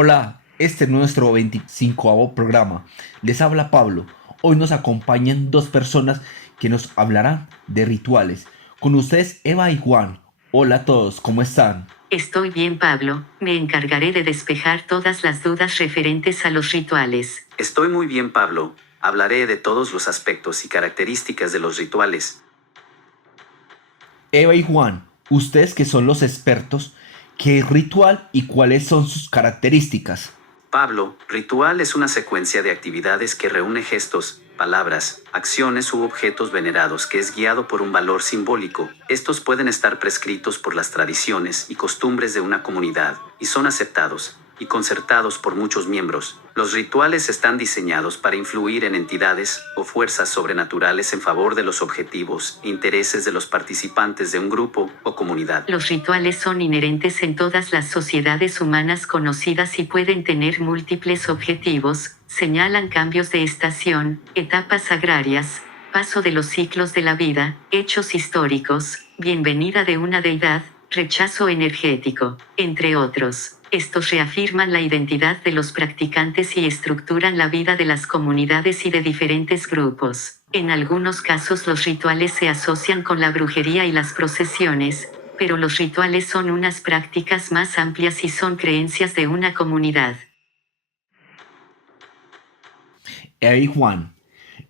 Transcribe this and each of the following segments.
Hola, este es nuestro 25º programa. Les habla Pablo. Hoy nos acompañan dos personas que nos hablarán de rituales. Con ustedes Eva y Juan. Hola a todos, ¿cómo están? Estoy bien, Pablo. Me encargaré de despejar todas las dudas referentes a los rituales. Estoy muy bien, Pablo. Hablaré de todos los aspectos y características de los rituales. Eva y Juan, ustedes que son los expertos, ¿qué es ritual y cuáles son sus características? Pablo, ritual es una secuencia de actividades que reúne gestos, palabras, acciones u objetos venerados que es guiado por un valor simbólico. Estos pueden estar prescritos por las tradiciones y costumbres de una comunidad, y son aceptados y concertados por muchos miembros. Los rituales están diseñados para influir en entidades o fuerzas sobrenaturales en favor de los objetivos e intereses de los participantes de un grupo o comunidad. Los rituales son inherentes en todas las sociedades humanas conocidas y pueden tener múltiples objetivos. Señalan cambios de estación, etapas agrarias, paso de los ciclos de la vida, hechos históricos, bienvenida de una deidad, rechazo energético, entre otros. Estos reafirman la identidad de los practicantes y estructuran la vida de las comunidades y de diferentes grupos. En algunos casos los rituales se asocian con la brujería y las procesiones, pero los rituales son unas prácticas más amplias y son creencias de una comunidad. Eva y Juan,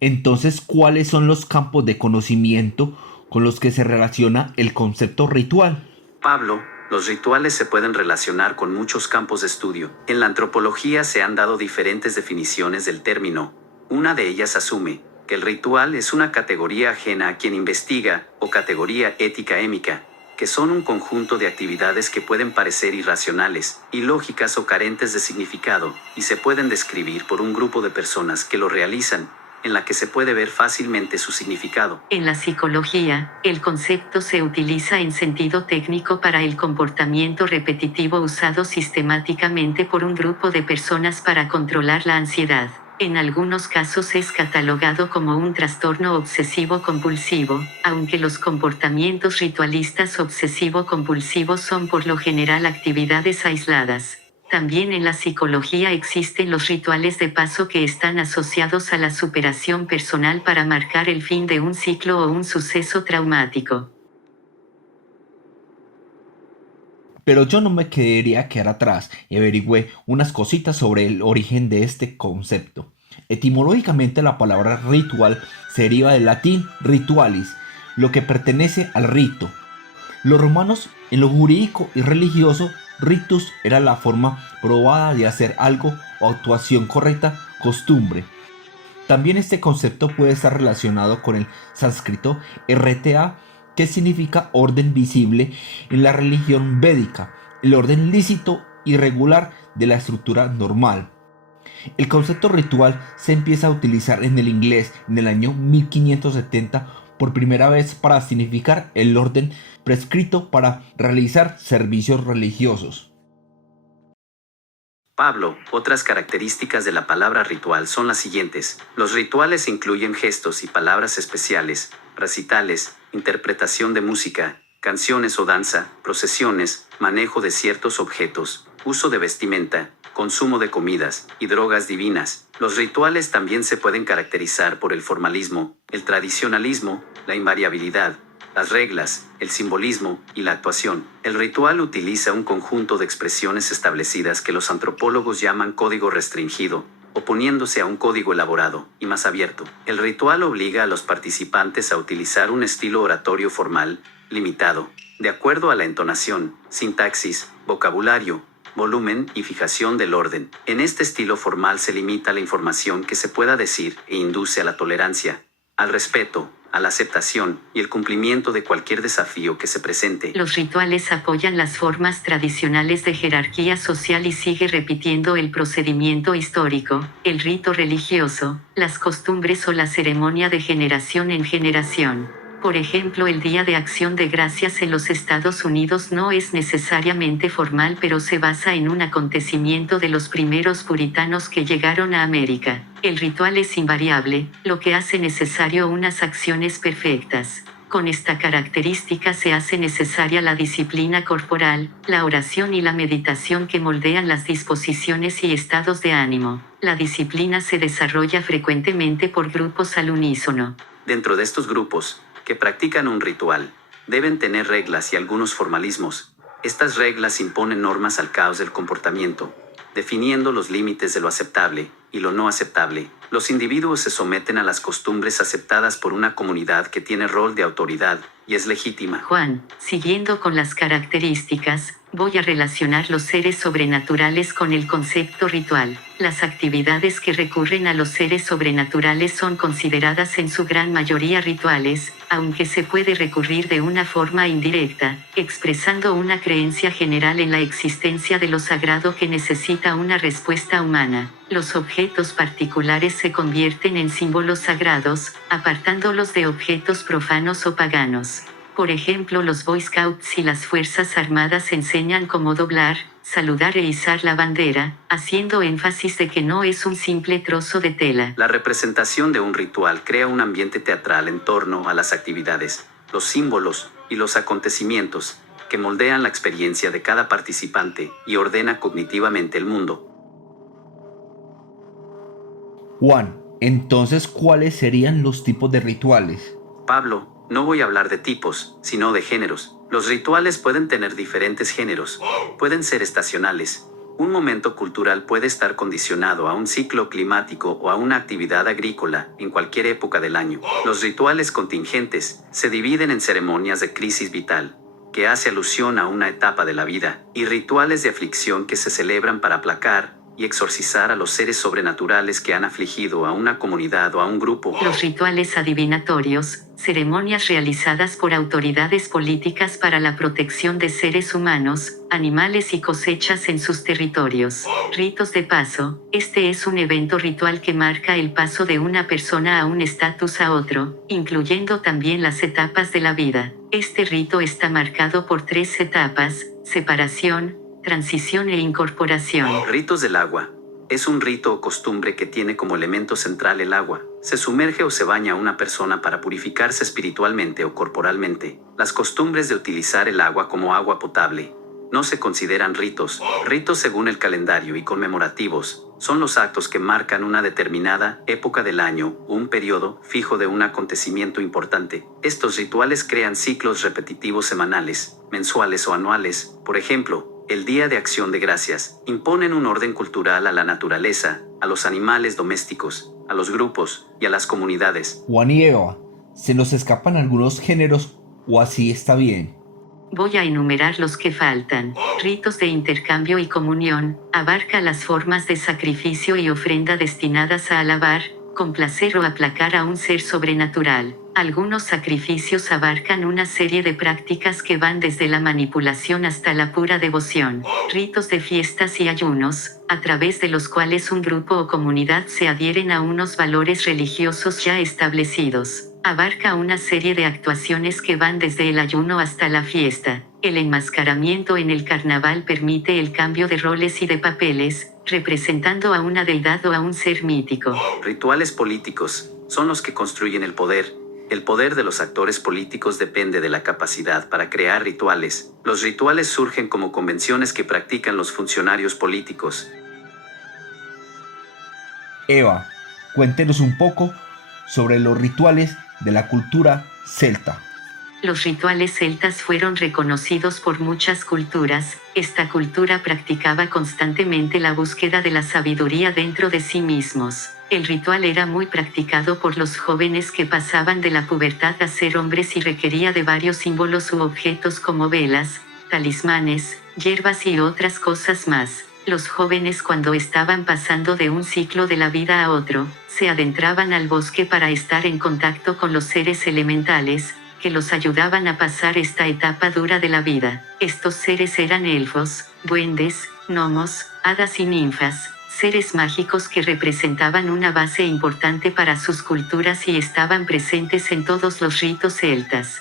entonces, ¿cuáles son los campos de conocimiento con los que se relaciona el concepto ritual? Pablo, los rituales se pueden relacionar con muchos campos de estudio. En la antropología se han dado diferentes definiciones del término. Una de ellas asume que el ritual es una categoría ajena a quien investiga, o categoría ética-émica, que son un conjunto de actividades que pueden parecer irracionales, ilógicas o carentes de significado, y se pueden describir por un grupo de personas que lo realizan, en la que se puede ver fácilmente su significado. En la psicología, el concepto se utiliza en sentido técnico para el comportamiento repetitivo usado sistemáticamente por un grupo de personas para controlar la ansiedad. En algunos casos es catalogado como un trastorno obsesivo-compulsivo, aunque los comportamientos ritualistas obsesivo-compulsivos son por lo general actividades aisladas. También en la psicología existen los rituales de paso que están asociados a la superación personal para marcar el fin de un ciclo o un suceso traumático. Pero yo no me quería quedar atrás y averigüé unas cositas sobre el origen de este concepto. Etimológicamente la palabra ritual se deriva del latín ritualis, lo que pertenece al rito. Los romanos, en lo jurídico y religioso, ritus era la forma probada de hacer algo o actuación correcta, costumbre. También este concepto puede estar relacionado con el sánscrito RTA, que significa orden visible en la religión védica, el orden lícito y regular de la estructura normal. El concepto ritual se empieza a utilizar en el inglés en el año 1570 por primera vez para significar el orden prescrito para realizar servicios religiosos. Pablo, otras características de la palabra ritual son las siguientes. Los rituales incluyen gestos y palabras especiales, recitales, interpretación de música, canciones o danza, procesiones, manejo de ciertos objetos, uso de vestimenta, consumo de comidas y drogas divinas. Los rituales también se pueden caracterizar por el formalismo, el tradicionalismo, la invariabilidad, las reglas, el simbolismo y la actuación. El ritual utiliza un conjunto de expresiones establecidas que los antropólogos llaman código restringido, oponiéndose a un código elaborado y más abierto. El ritual obliga a los participantes a utilizar un estilo oratorio formal, limitado, de acuerdo a la entonación, sintaxis, vocabulario, volumen y fijación del orden. En este estilo formal se limita la información que se pueda decir e induce a la tolerancia, al respeto, a la aceptación y el cumplimiento de cualquier desafío que se presente. Los rituales apoyan las formas tradicionales de jerarquía social y sigue repitiendo el procedimiento histórico, el rito religioso, las costumbres o la ceremonia de generación en generación. Por ejemplo, el Día de Acción de Gracias en los Estados Unidos no es necesariamente formal, pero se basa en un acontecimiento de los primeros puritanos que llegaron a América. El ritual es invariable, lo que hace necesario unas acciones perfectas. Con esta característica se hace necesaria la disciplina corporal, la oración y la meditación que moldean las disposiciones y estados de ánimo. La disciplina se desarrolla frecuentemente por grupos al unísono. Dentro de estos grupos, que practican un ritual, deben tener reglas y algunos formalismos. Estas reglas imponen normas al caos del comportamiento, definiendo los límites de lo aceptable y lo no aceptable. Los individuos se someten a las costumbres aceptadas por una comunidad que tiene rol de autoridad y es legítima. Juan, siguiendo con las características, voy a relacionar los seres sobrenaturales con el concepto ritual. Las actividades que recurren a los seres sobrenaturales son consideradas en su gran mayoría rituales, aunque se puede recurrir de una forma indirecta, expresando una creencia general en la existencia de lo sagrado que necesita una respuesta humana. Los objetos particulares se convierten en símbolos sagrados, apartándolos de objetos profanos o paganos. Por ejemplo, los Boy Scouts y las Fuerzas Armadas enseñan cómo doblar, saludar e izar la bandera, haciendo énfasis de que no es un simple trozo de tela. La representación de un ritual crea un ambiente teatral en torno a las actividades, los símbolos y los acontecimientos, que moldean la experiencia de cada participante y ordena cognitivamente el mundo. Juan, entonces, ¿cuáles serían los tipos de rituales? Pablo, no voy a hablar de tipos, sino de géneros. Los rituales pueden tener diferentes géneros. Pueden ser estacionales. Un momento cultural puede estar condicionado a un ciclo climático o a una actividad agrícola en cualquier época del año. Los rituales contingentes se dividen en ceremonias de crisis vital, que hace alusión a una etapa de la vida, y rituales de aflicción que se celebran para aplacar y exorcizar a los seres sobrenaturales que han afligido a una comunidad o a un grupo. Los rituales adivinatorios, ceremonias realizadas por autoridades políticas para la protección de seres humanos, animales y cosechas en sus territorios. Ritos de paso, este es un evento ritual que marca el paso de una persona a un estatus a otro, incluyendo también las etapas de la vida. Este rito está marcado por 3 etapas: separación, transición e incorporación. Ritos del agua. Es un rito o costumbre que tiene como elemento central el agua. Se sumerge o se baña a una persona para purificarse espiritualmente o corporalmente. Las costumbres de utilizar el agua como agua potable no se consideran ritos. Ritos según el calendario y conmemorativos son los actos que marcan una determinada época del año o un periodo fijo de un acontecimiento importante. Estos rituales crean ciclos repetitivos semanales, mensuales o anuales. Por ejemplo, el Día de Acción de Gracias imponen un orden cultural a la naturaleza, a los animales domésticos, a los grupos y a las comunidades. Juan y Eva, ¿se nos escapan algunos géneros o así está bien? Voy a enumerar los que faltan. Ritos de intercambio y comunión, abarca las formas de sacrificio y ofrenda destinadas a alabar, complacer o aplacar a un ser sobrenatural. Algunos sacrificios abarcan una serie de prácticas que van desde la manipulación hasta la pura devoción. Ritos de fiestas y ayunos, a través de los cuales un grupo o comunidad se adhieren a unos valores religiosos ya establecidos. Abarca una serie de actuaciones que van desde el ayuno hasta la fiesta. El enmascaramiento en el carnaval permite el cambio de roles y de papeles, representando a una deidad o a un ser mítico. Rituales políticos son los que construyen el poder. El poder de los actores políticos depende de la capacidad para crear rituales. Los rituales surgen como convenciones que practican los funcionarios políticos. Eva, cuéntenos un poco sobre los rituales de la cultura celta. Los rituales celtas fueron reconocidos por muchas culturas. Esta cultura practicaba constantemente la búsqueda de la sabiduría dentro de sí mismos. El ritual era muy practicado por los jóvenes que pasaban de la pubertad a ser hombres y requería de varios símbolos u objetos como velas, talismanes, hierbas y otras cosas más. Los jóvenes, cuando estaban pasando de un ciclo de la vida a otro, se adentraban al bosque para estar en contacto con los seres elementales, que los ayudaban a pasar esta etapa dura de la vida. Estos seres eran elfos, duendes, gnomos, hadas y ninfas, seres mágicos que representaban una base importante para sus culturas y estaban presentes en todos los ritos celtas.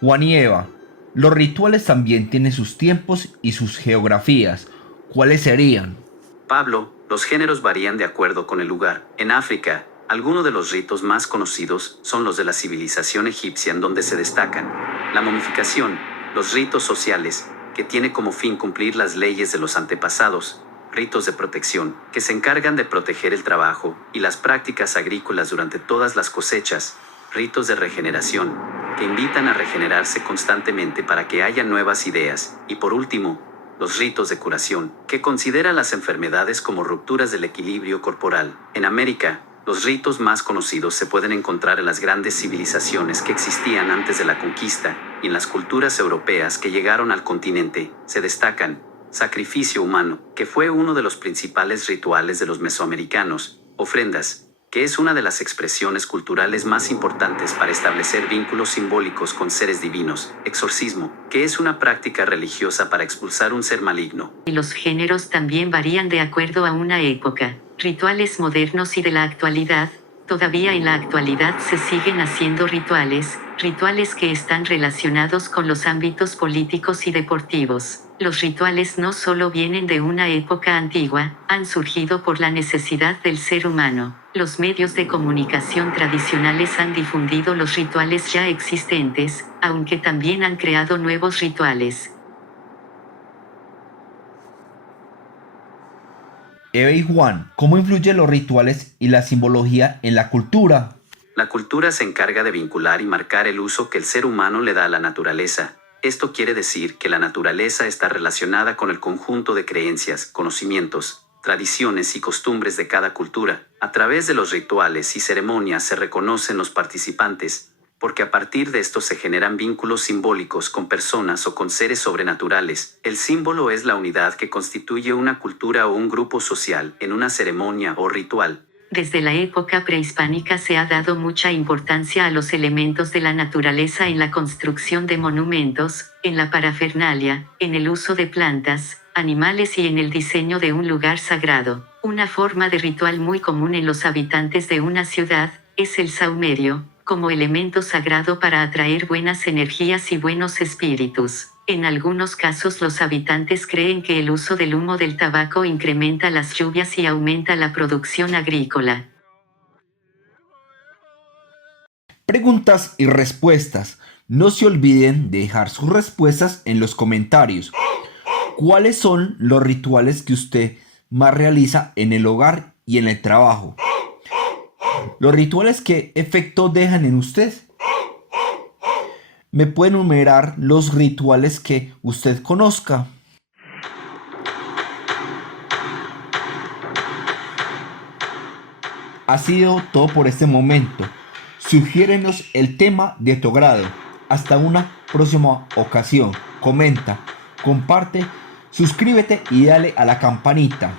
Juan y Eva, los rituales también tienen sus tiempos y sus geografías. ¿Cuáles serían? Pablo, los géneros varían de acuerdo con el lugar. En África, Algunos de los ritos más conocidos son los de la civilización egipcia, en donde se destacan la momificación, los ritos sociales, que tiene como fin cumplir las leyes de los antepasados, ritos de protección, que se encargan de proteger el trabajo y las prácticas agrícolas durante todas las cosechas, ritos de regeneración, que invitan a regenerarse constantemente para que haya nuevas ideas, y por último, los ritos de curación, que consideran las enfermedades como rupturas del equilibrio corporal. En América, los ritos más conocidos se pueden encontrar en las grandes civilizaciones que existían antes de la conquista, y en las culturas europeas que llegaron al continente. Se destacan sacrificio humano, que fue uno de los principales rituales de los mesoamericanos; ofrendas, que es una de las expresiones culturales más importantes para establecer vínculos simbólicos con seres divinos; exorcismo, que es una práctica religiosa para expulsar un ser maligno. Y los géneros también varían de acuerdo a una época. Rituales modernos y de la actualidad. Todavía en la actualidad se siguen haciendo rituales que están relacionados con los ámbitos políticos y deportivos. Los rituales no solo vienen de una época antigua, han surgido por la necesidad del ser humano. Los medios de comunicación tradicionales han difundido los rituales ya existentes, aunque también han creado nuevos rituales. Eve y Juan, ¿cómo influyen los rituales y la simbología en la cultura? La cultura se encarga de vincular y marcar el uso que el ser humano le da a la naturaleza. Esto quiere decir que la naturaleza está relacionada con el conjunto de creencias, conocimientos, tradiciones y costumbres de cada cultura. A través de los rituales y ceremonias se reconocen los participantes, porque a partir de esto se generan vínculos simbólicos con personas o con seres sobrenaturales. El símbolo es la unidad que constituye una cultura o un grupo social en una ceremonia o ritual. Desde la época prehispánica se ha dado mucha importancia a los elementos de la naturaleza en la construcción de monumentos, en la parafernalia, en el uso de plantas, animales y en el diseño de un lugar sagrado. Una forma de ritual muy común en los habitantes de una ciudad es el saumerio, como elemento sagrado para atraer buenas energías y buenos espíritus. En algunos casos los habitantes creen que el uso del humo del tabaco incrementa las lluvias y aumenta la producción agrícola. Preguntas y respuestas. No se olviden de dejar sus respuestas en los comentarios. ¿Cuáles son los rituales que usted más realiza en el hogar y en el trabajo? ¿Los rituales qué efecto dejan en usted? ¿Me puede enumerar los rituales que usted conozca? Ha sido todo por este momento. Sugiérenos el tema de tu agrado. Hasta una próxima ocasión. Comenta, comparte, suscríbete y dale a la campanita.